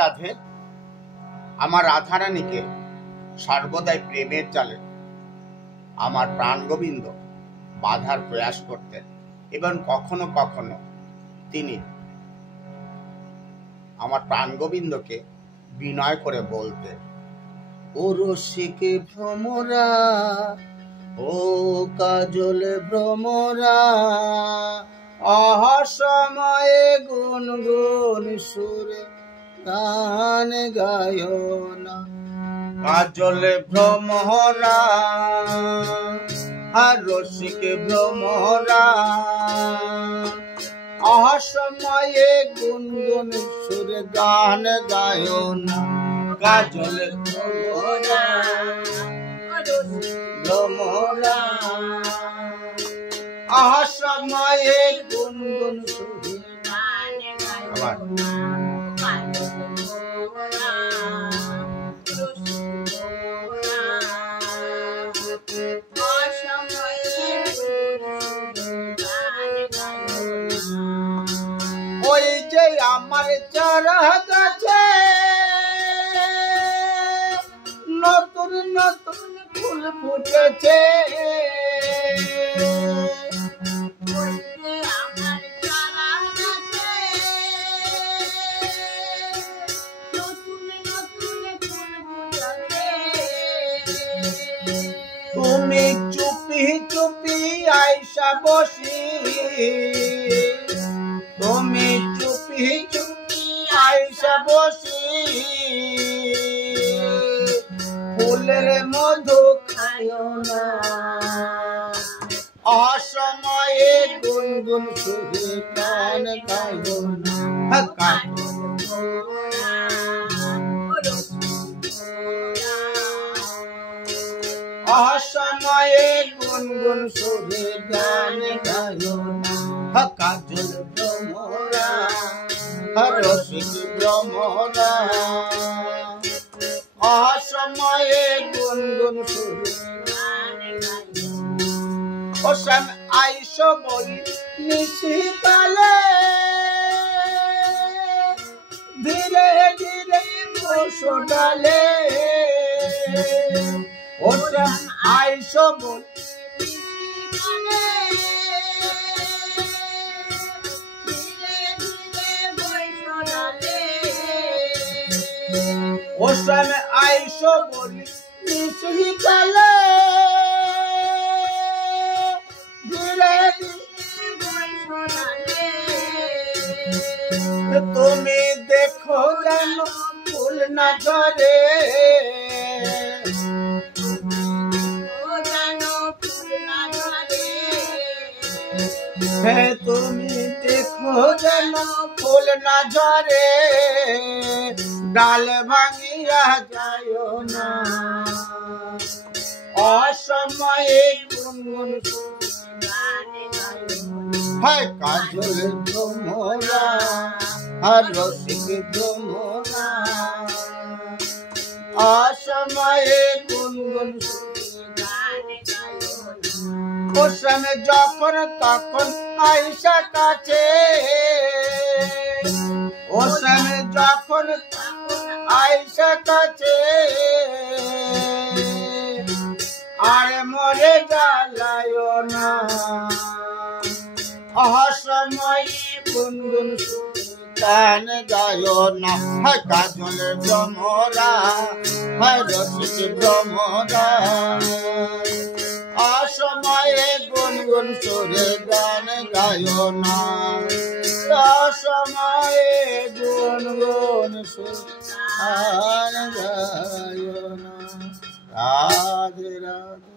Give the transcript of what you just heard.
রাধে। আমার রাধারানীকে সর্বদাই প্রেমের জালে আমার প্রাণ গোবিন্দ বাঁধার প্রয়াস করতেন এবং কখনো কখনো তিনি আমার প্রাণ গোবিন্দকে বিনয় করে বলতেন, ও রসিক ভ্রমরা, ও কাজল ভ্রমরা, অসময়ে গুনগুন সুরে গান গায় না। কাজল ভ্রমরা আর রসিক ভ্রমরা, অসময়ে গুনগুন সুরে গান গায় না। কাজল ভ্রমরা ভ্রমরা, অসময়ে গুনগুন সুরে আবার ওই যে আমার চারা গাছে নতুন নতুন ফুল ফুটেছে, তুমি চুপি চুপি আইসা বসি, তুমি চুপি চুপি আইসা বসি, ফুলের মধু খাইও না। অসময়ে গুনগুন সুরে গান গাইও না। অসময়ে গুনগুন সুরে গান গাইও না। কাজল ভ্রমরা রসিক ভ্রমরা, অসময়ে গুনগুন সুরে গান গাইও না। অসম আইস বলি নিশিকালে, ধীরে ধীরে বসো ডালে। অসম আইস বলি ওসম আইস বলি নিশিকালে, ধীরে ধীরে তুমি দেখো যেন ফুল না ঝরে, তুমি দেখো যেন ফুল না ঝরে, ডাল ভাঙিয়া যায় না। অসময়ে গুনগুন হয় কাজল ভ্রমরা আর রসিক ভ্রমরা, অসময়ে গুনগুন ওসম যখন তখন আইসা কাছে, ওসম যখন আইসা কাছে, আর মরে জ্বালায় না। অসময়ে গুনগুন গান গায় না। কাজল ভ্রমরা রসিক ভ্রমরা, অসময়ে গুনগুন সুরে গান গায় না। অসময়ে গুনগুন সুরে গান গায় না। রাধে রাধে।